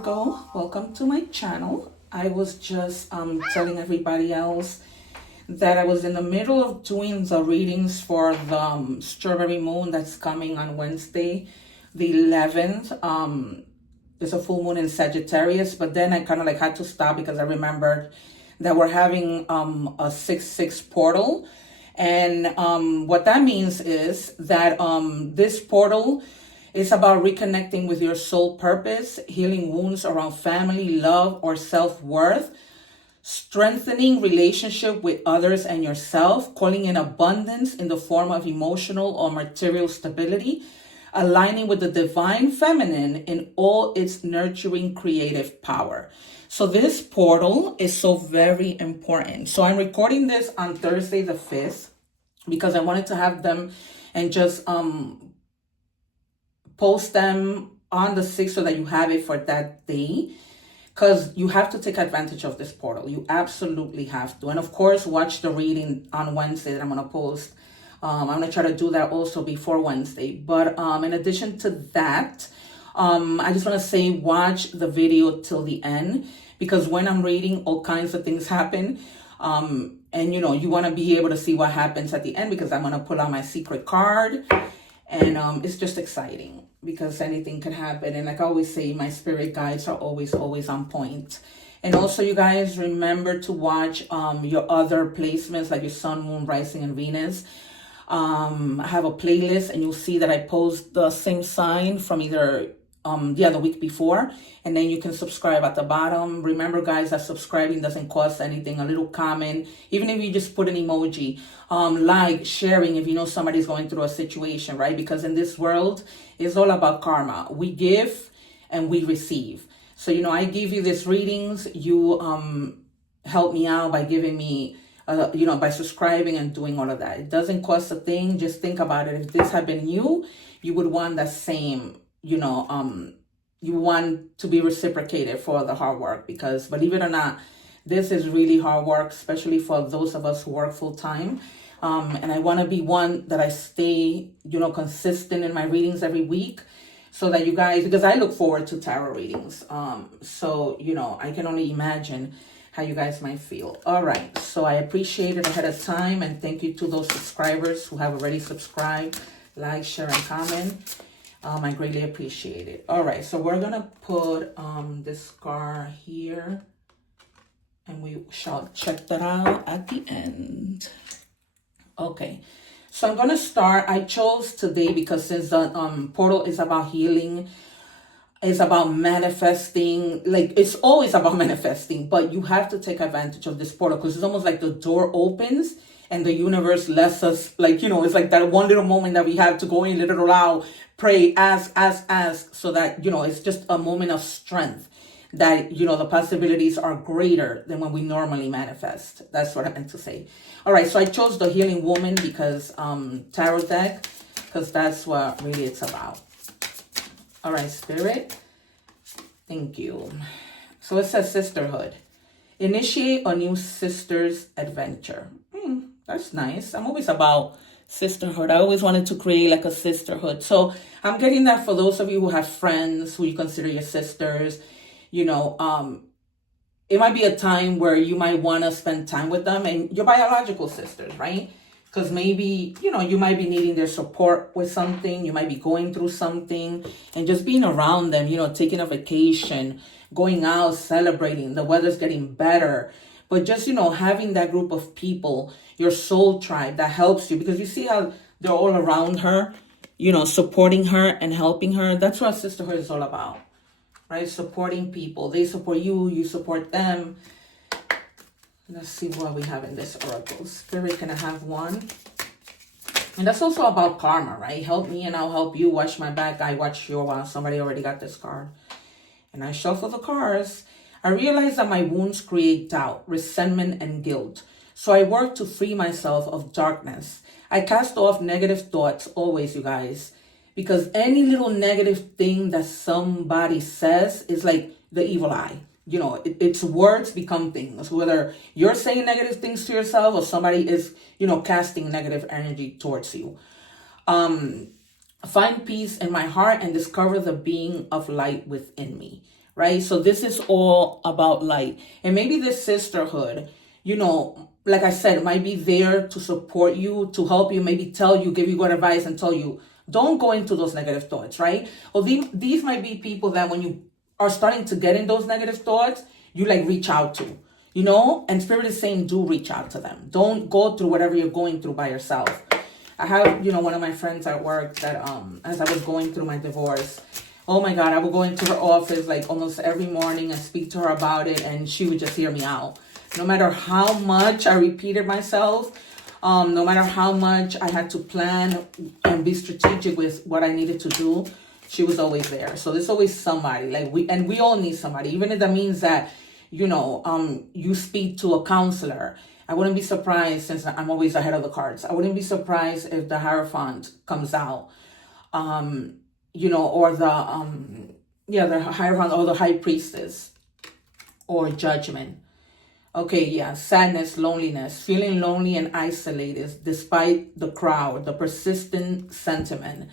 Virgo, welcome to my channel. I was just telling everybody else that I was in the middle of doing the readings for the strawberry moon that's coming on Wednesday, the 11th. It's a full moon in Sagittarius, but then I kind of had to stop because I remembered that we're having a 6-6 portal. And what that means is that this portal is about reconnecting with your soul purpose, healing wounds around family, love, or self-worth, strengthening relationship with others and yourself, calling in abundance in the form of emotional or material stability, aligning with the divine feminine in all its nurturing creative power. So this portal is so very important. So I'm recording this on Thursday the 5th because I wanted to have them and just post them on the 6th so that you have it for that day, because you have to take advantage of this portal. You absolutely have to. And of course, watch the reading on Wednesday that I'm going to post. I'm going to try to do that also before Wednesday. But in addition to that, I just want to say watch the video till the end, because when I'm reading, all kinds of things happen. And you want to be able to see what happens at the end, because I'm going to pull out my secret card. And it's just exciting because anything can happen. And like I always say, my spirit guides are always on point. And also, you guys, remember to watch your other placements, like your sun, moon, rising, and Venus. I have a playlist, and you'll see that I post the same sign from either the week before, and then you can subscribe at the bottom. Remember, guys, that subscribing doesn't cost anything. A little comment, even if you just put an emoji, like, sharing if you know somebody's going through a situation, right? Because in this world, it's all about karma. We give and we receive. So I give you these readings. You help me out by giving me by subscribing and doing all of that. It doesn't cost a thing. Just think about it. If this had been you would want the same. You want to be reciprocated for the hard work, because believe it or not, this is really hard work, especially for those of us who work full time. And I want to be one that I stay, consistent in my readings every week, so that you guys, because I look forward to tarot readings. So, I can only imagine how you guys might feel. All right. So I appreciate it ahead of time. And thank you to those subscribers who have already subscribed, like, share, and comment. I greatly appreciate it. All right, so we're going to put this card here, and we shall check that out at the end. Okay, so I'm going to start. I chose today because since the portal is about healing, it's about manifesting. Like, it's always about manifesting, but you have to take advantage of this portal, because it's almost like the door opens and the universe lets us, it's like that one little moment that we have to go in, let it all out, pray, ask, so that, it's just a moment of strength that, the possibilities are greater than when we normally manifest. That's what I meant to say. All right, so I chose the Healing Woman because tarot deck, because that's what really it's about. All right, Spirit, thank you. So it says sisterhood. Initiate a new sister's adventure. That's nice. I'm always about sisterhood. I always wanted to create like a sisterhood. So I'm getting that for those of you who have friends who you consider your sisters. It might be a time where you might want to spend time with them and your biological sisters, right? Because maybe, you might be needing their support with something. You might be going through something, and just being around them, taking a vacation, going out, celebrating. The weather's getting better. But just, having that group of people, your soul tribe that helps you, because you see how they're all around her, supporting her and helping her. That's what sisterhood is all about, right? Supporting people. They support you, you support them. Let's see what we have in this oracle. Spirit, can I have one? And that's also about karma, right? Help me and I'll help you. Watch my back. I watch your while. Somebody already got this card. And I shuffle the cards. I realize that my wounds create doubt, resentment, and guilt. So I work to free myself of darkness. I cast off negative thoughts always, you guys, because any little negative thing that somebody says is like the evil eye. Its words become things, whether you're saying negative things to yourself or somebody is, casting negative energy towards you. Find peace in my heart and discover the being of light within me. right? So this is all about light. And maybe this sisterhood, like I said, might be there to support you, to help you, maybe tell you, give you good advice and tell you, don't go into those negative thoughts, right? Or these might be people that when you are starting to get in those negative thoughts, you like reach out to, and Spirit is saying, do reach out to them. Don't go through whatever you're going through by yourself. I have, one of my friends at work that, as I was going through my divorce, oh my God, I would go into her office like almost every morning and speak to her about it, and she would just hear me out. No matter how much I repeated myself, no matter how much I had to plan and be strategic with what I needed to do, she was always there. So there's always somebody, we all need somebody, even if that means that, you speak to a counselor. I wouldn't be surprised, since I'm always ahead of the cards, I wouldn't be surprised if the Hierophant comes out, or the Hierophant or the High Priestess, or Judgment. Okay, yeah, sadness, loneliness, feeling lonely and isolated despite the crowd, the persistent sentiment.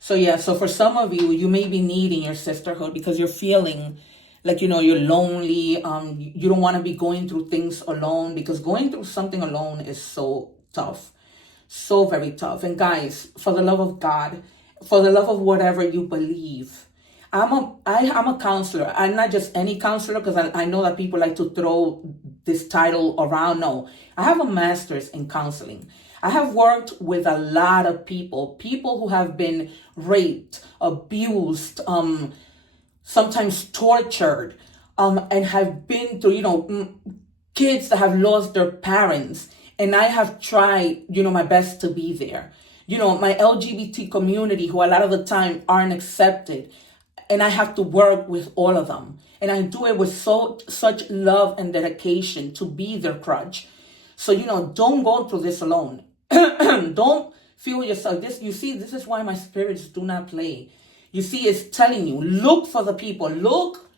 So for some of you, you may be needing your sisterhood because you're feeling like, you're lonely. You don't want to be going through things alone, because going through something alone is so tough, so very tough. And guys, for the love of God, for the love of whatever you believe, I'm a counselor. I'm not just any counselor, because I know that people like to throw this title around. No, I have a master's in counseling. I have worked with a lot of people who have been raped, abused, sometimes tortured, and have been through, kids that have lost their parents. And I have tried, my best to be there. My LGBT community, who a lot of the time aren't accepted, and I have to work with all of them. And I do it with such love and dedication to be their crutch. So, don't go through this alone. Don't feel yourself. This is why my spirits do not play. You see, it's telling you, look for the people. Look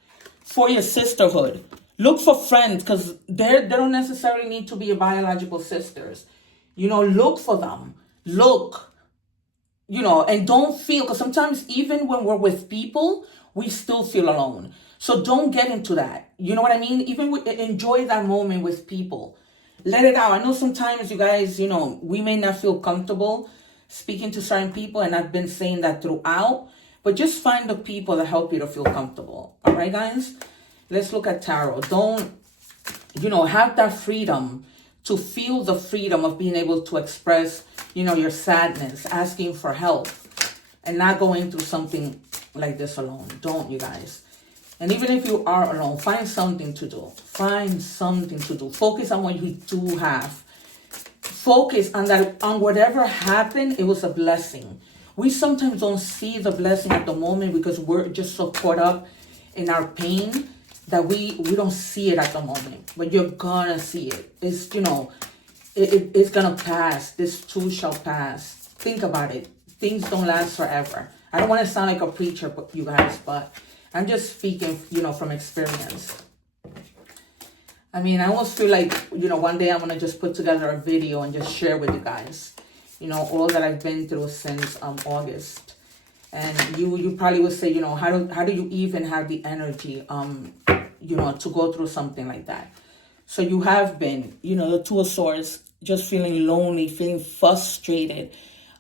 for your sisterhood. Look for friends, because they don't necessarily need to be your biological sisters. Look for them. Look. And don't feel, because sometimes even when we're with people, we still feel alone. So don't get into that. You know what I mean? Even enjoy that moment with people. Let it out. I know sometimes you guys, we may not feel comfortable speaking to certain people, and I've been saying that throughout, but just find the people that help you to feel comfortable. All right, guys? Let's look at tarot. Don't, have that freedom to feel the freedom of being able to express, your sadness, asking for help, and not going through something like this alone. Don't, you guys. And even if you are alone, find something to do. Find something to do. Focus on what you do have. Focus on that, on whatever happened, it was a blessing. We sometimes don't see the blessing at the moment because we're just so caught up in our pain that we don't see it at the moment. But you're gonna see it. It's, it's gonna pass. This too shall pass. Think about it. Things don't last forever. I don't want to sound like a preacher, you guys, but I'm just speaking, from experience. I mean, I almost feel like, one day I'm going to just put together a video and just share with you guys, all that I've been through since August. And you probably would say, how do you even have the energy, to go through something like that? So you have been, the Two of Swords, just feeling lonely, feeling frustrated,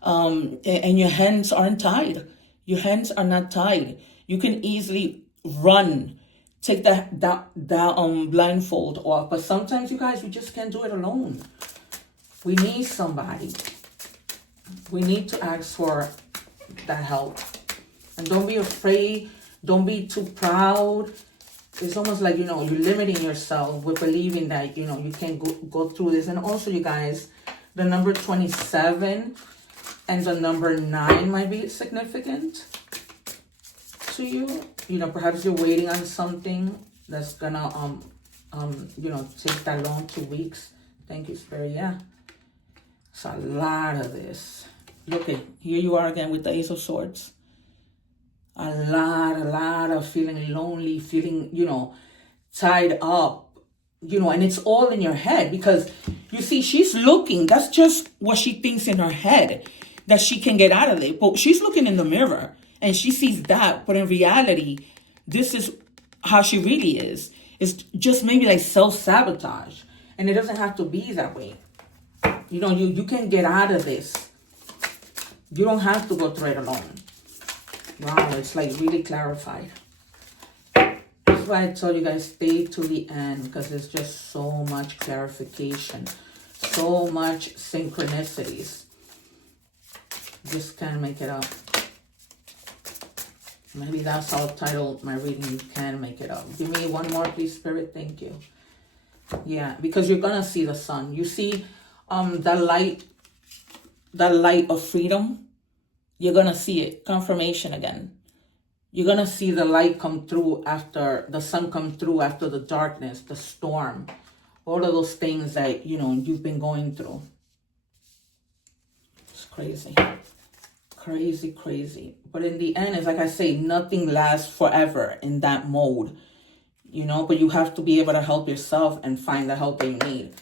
and your hands aren't tied. Your hands are not tied. You can easily run, take that blindfold off. But sometimes, you guys, we just can't do it alone. We need somebody. We need to ask for that help. And don't be afraid. Don't be too proud. It's almost like, you're limiting yourself with believing that, you can't go through this. And also, you guys, the number 27 and the number 9 might be significant to you. Perhaps you're waiting on something that's gonna take that long, 2 weeks. Thank you, Spirit. Yeah, it's a lot of this. Look at, here you are again with the Ace of Swords. A lot of feeling lonely, feeling, tied up, and it's all in your head, because you see, she's looking, that's just what she thinks in her head, that she can get out of it. But she's looking in the mirror and she sees that, but in reality, this is how she really is. It's just maybe like self-sabotage. And it doesn't have to be that way. You know, you can get out of this. You don't have to go through it alone. Wow, it's like really clarified. That's why I told you guys stay to the end, because there's just so much clarification. So much synchronicities. Just can't make it up. Maybe that's how I'll title my reading. You can make it up. Give me one more, please, Spirit. Thank you. Yeah, because you're gonna see the sun. You see the light of freedom. You're gonna see it. Confirmation again. You're gonna see the light come through after the sun come through after the darkness, the storm, all of those things that, you know, you've been going through. It's crazy. Crazy, crazy. But in the end, it's like I say, nothing lasts forever in that mode, you know, but you have to be able to help yourself and find the help that you need.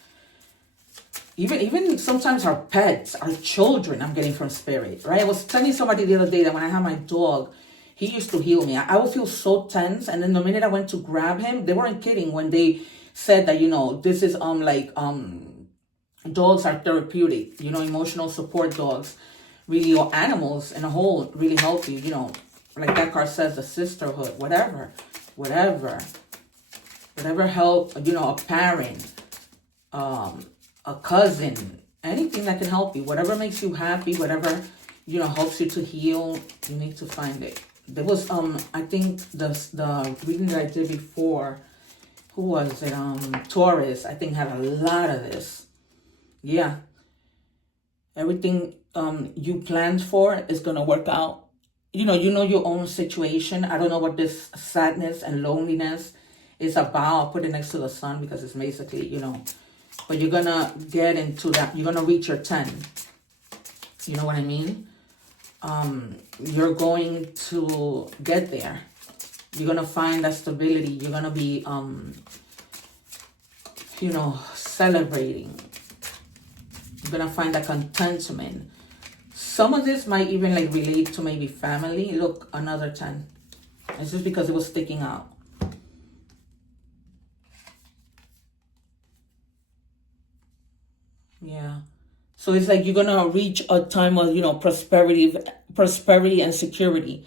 Even sometimes our pets, our children, I'm getting from Spirit, right? I was telling somebody the other day that when I had my dog, he used to heal me. I would feel so tense. And then the minute I went to grab him, they weren't kidding when they said that, you know, this is dogs are therapeutic, you know, emotional support dogs. Really, or animals in a whole really help you, you know, like that card says, the sisterhood, whatever help, you know, a parent, a cousin, anything that can help you, whatever makes you happy, whatever, you know, helps you to heal, you need to find it. There was, I think the reading that I did before, who was it? Taurus, I think had a lot of this. Yeah. Everything you planned for is going to work out. You know your own situation. I don't know what this sadness and loneliness is about. I'll put it next to the sun because it's basically, you know, but you're going to get into that. You're going to reach your 10. You know what I mean? You're going to get there. You're going to find that stability. You're going to be, you know, celebrating. You're going to find that contentment. Some of this might even like relate to maybe family. Look, another 10. It's just because it was sticking out. Yeah. So it's like you're going to reach a time of, you know, prosperity and security.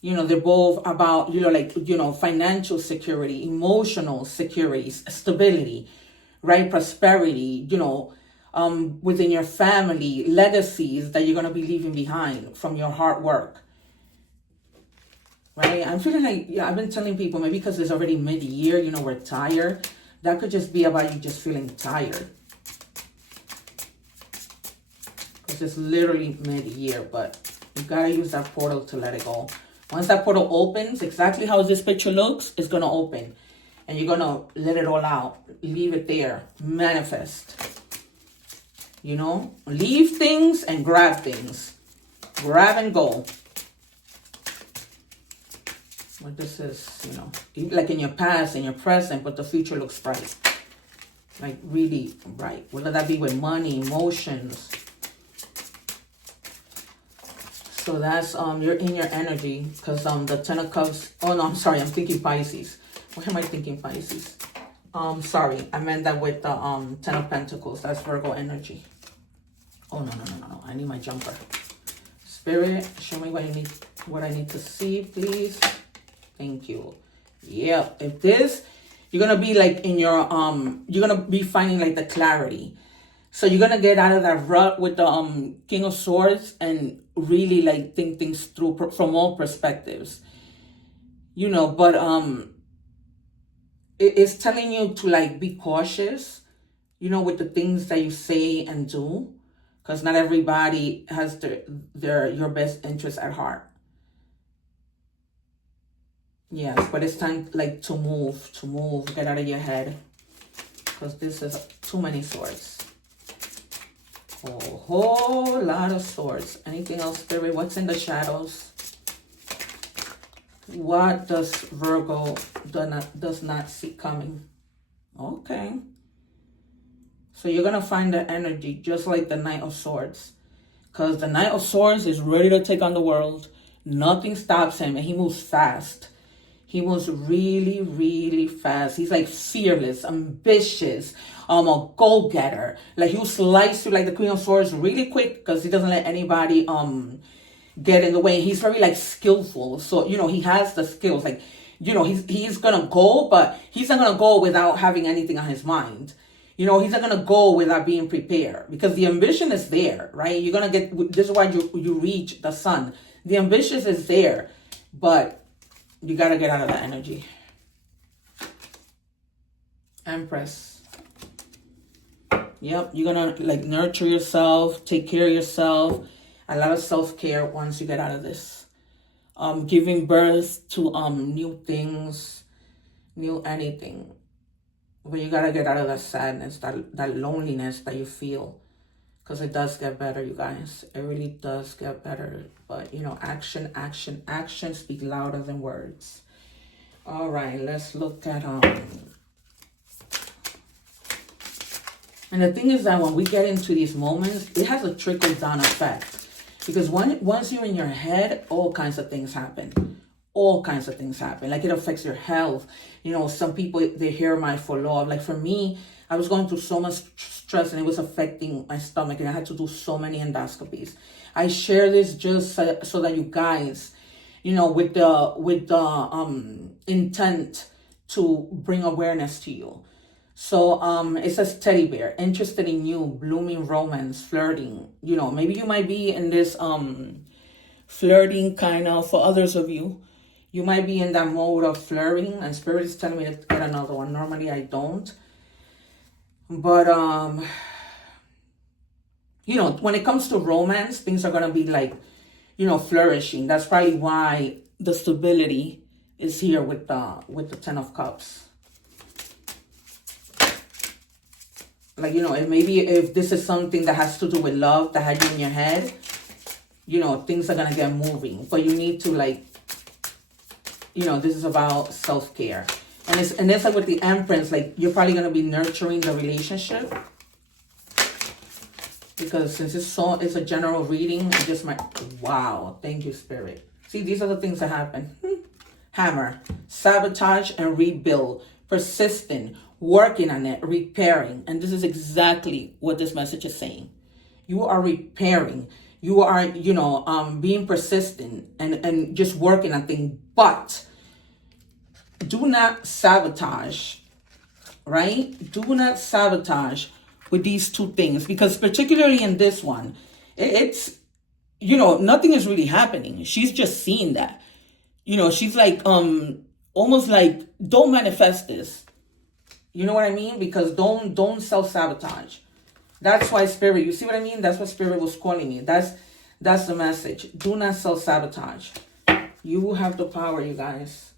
You know, they're both about, you know, like, you know, financial security, emotional security, stability, right? Prosperity, you know, within your family, legacies that you're going to be leaving behind from your hard work. Right? I'm feeling like, yeah, I've been telling people, maybe because it's already mid-year, you know, we're tired. That could just be about you just feeling tired. Because it's literally mid-year, but you got to use that portal to let it go. Once that portal opens, exactly how this picture looks, it's going to open. And you're going to let it all out. Leave it there. Manifest. You know, leave things and grab things. Grab and go. What this is, you know, like in your past, in your present, but the future looks bright. Like really bright. Whether that be with money, emotions. So that's, you're in your energy. Because the 10 of Cups, oh no, I'm sorry, I'm thinking Pisces. Why am I thinking Pisces? Sorry, I meant that with the 10 of Pentacles. That's Virgo energy. Oh, no. I need my jumper. Spirit, show me what I need to see, please. Thank you. Yeah, if this, you're going to be like in your, you're going to be finding like the clarity. So you're going to get out of that rut with the King of Swords and really like think things through from all perspectives. You know, but it's telling you to like be cautious, you know, with the things that you say and do. Because not everybody has your best interest at heart. Yes, but it's time like to move, get out of your head. Because this is too many swords. A whole lot of swords. Anything else, Spirit? What's in the shadows? What does Virgo does not see coming? Okay. So you're going to find the energy just like the Knight of Swords. Because the Knight of Swords is ready to take on the world. Nothing stops him and he moves fast. He moves really, really fast. He's like fearless, ambitious, a go-getter. Like he'll slice you like the Queen of Swords really quick because he doesn't let anybody get in the way. He's very like skillful. So, he has the skills. Like, he's gonna go, but he's not gonna go without having anything on his mind. He's not gonna go without being prepared because the ambition is there, right? You're gonna get, this is why you reach the sun. The ambition is there, but you got to get out of that energy. Empress. Yep, you're going to like nurture yourself, take care of yourself. A lot of self-care once you get out of this. Giving birth to new things, new anything. But you got to get out of that sadness, that loneliness that you feel. Because it does get better, you guys. It really does get better. But, action, action, action speak louder than words. All right, let's look at... And the thing is that when we get into these moments, it has a trickle-down effect. Because once you're in your head, all kinds of things happen. All kinds of things happen. Like, it affects your health. Some people, they hear my for love. Like, for me... I was going through so much stress and it was affecting my stomach and I had to do so many endoscopies. I share this just so that you guys, with the intent to bring awareness to you. So it says teddy bear, interested in you, blooming romance, flirting. Maybe you might be in this flirting kind of, for others of you. You might be in that mode of flirting and Spirit is telling me to get another one. Normally I don't. But, when it comes to romance, things are going to be like, flourishing. That's probably why the stability is here with the Ten of Cups. Like, maybe if this is something that has to do with love that had you in your head, things are going to get moving. But you need to like, this is about self-care. And it's like with the Empress, like you're probably going to be nurturing the relationship. Because since it's a general reading, it just might, wow, thank you, Spirit. See, these are the things that happen. Hammer, sabotage and rebuild, persistent, working on it, repairing. And this is exactly what this message is saying. You are repairing. You are, being persistent and just working on things. But do not sabotage, right? Do not sabotage with these two things. Because particularly in this one, it's, nothing is really happening. She's just seeing that. She's like, almost like, don't manifest this. You know what I mean? Because don't self-sabotage. That's why Spirit, you see what I mean? That's what Spirit was calling me. That's the message. Do not self-sabotage. You have the power, you guys.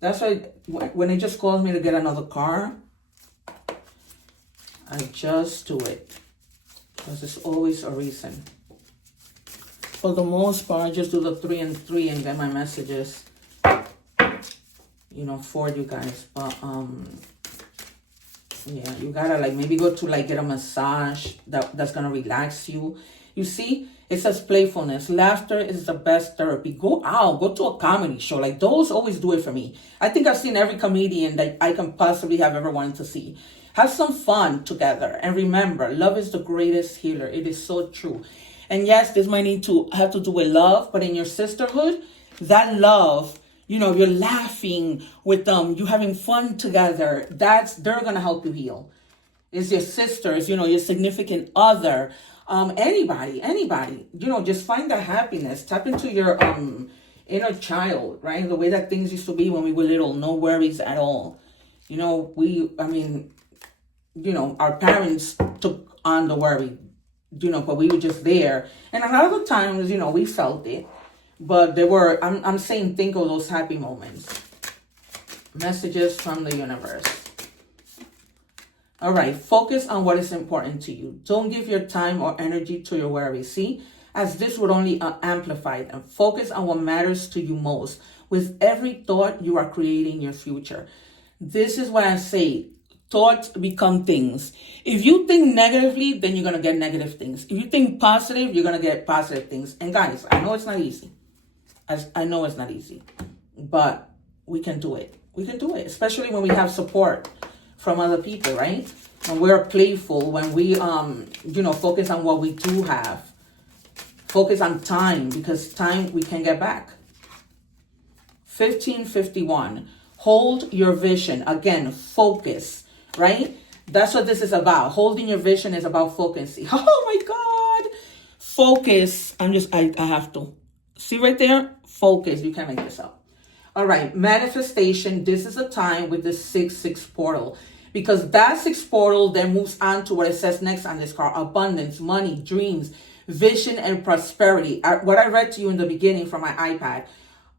That's why when it just calls me to get another car, I just do it. Because there's always a reason. For the most part, I just do the 3 and 3 and get my messages, for you guys. But, yeah, you gotta like maybe go to like get a massage that's gonna relax you. You see, it says playfulness. Laughter is the best therapy. Go out, go to a comedy show. Like those always do it for me. I think I've seen every comedian that I can possibly have ever wanted to see. Have some fun together. And remember, love is the greatest healer. It is so true. And yes, this might have to do with love, but in your sisterhood, that love, you're laughing with them, you having fun together, they're going to help you heal. It's your sisters, your significant other, anybody, just find the happiness, tap into your inner child, right? The way that things used to be when we were little, no worries at all. Our parents took on the worry, but we were just there. And a lot of the times, we felt it. But there were, I'm saying, think of those happy moments. Messages from the universe. All right, focus on what is important to you. Don't give your time or energy to your worries. See, as this would only amplify them. Focus on what matters to you most. With every thought, you are creating your future. This is why I say, thoughts become things. If you think negatively, then you're going to get negative things. If you think positive, you're going to get positive things. And guys, I know it's not easy. I know it's not easy. but we can do it. We can do it, especially when we have support from other people, right? When we're playful, when we, focus on what we do have. Focus on time, because time we can get back. 1551. Hold your vision. Again, focus, right? That's what this is about. Holding your vision is about focusing. Oh my God. Focus. I have to. See right there? Focus. You can't make this up. All right. Manifestation. This is a time with the 6-6 portal. Because that 6 portal then moves on to what it says next on this card. Abundance, money, dreams, vision, and prosperity. What I read to you in the beginning from my iPad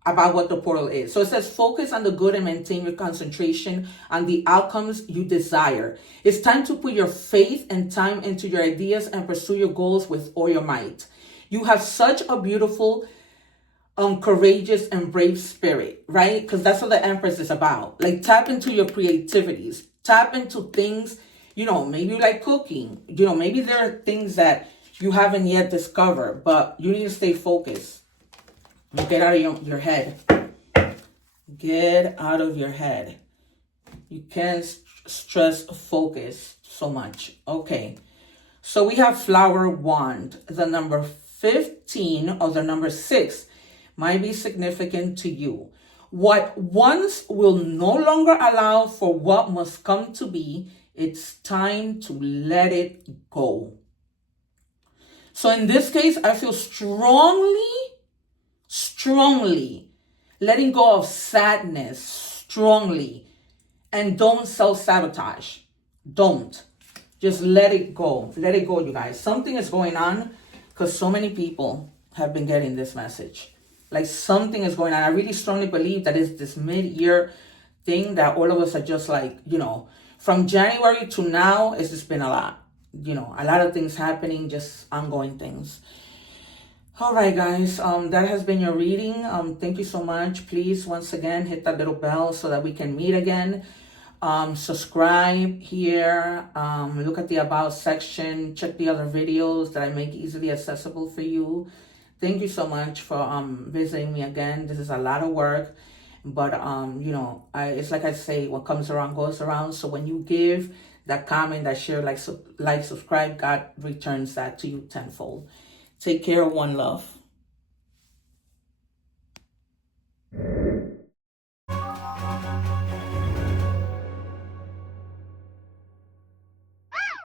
about what the portal is. So it says, focus on the good and maintain your concentration on the outcomes you desire. It's time to put your faith and time into your ideas and pursue your goals with all your might. You have such a beautiful, courageous and brave spirit, right? Because that's what the Empress is about. Like, tap into your creativities. Tap into things, maybe you like cooking. Maybe there are things that you haven't yet discovered, but you need to stay focused. Get out of your head. Get out of your head. You can't stress focus so much. Okay. So we have flower wand. The number 15 or the number 6 might be significant to you. What once will no longer allow for what must come to be. It's time to let it go. So in this case, I feel strongly letting go of sadness strongly, and don't self-sabotage. Don't. Just let it go. Let it go, you guys. Something is going on, because so many people have been getting this message. Like, something is going on. I really strongly believe that it's this mid-year thing that all of us are just like, from January to now, it's just been a lot. A lot of things happening, just ongoing things. All right, guys, that has been your reading. Thank you so much. Please, once again, hit that little bell so that we can meet again. Subscribe here. Look at the About section. Check the other videos that I make easily accessible for you. Thank you so much for visiting me again. This is a lot of work, but it's like I say, what comes around goes around. So when you give that comment, that share, like, subscribe, God returns that to you tenfold. Take care. One love.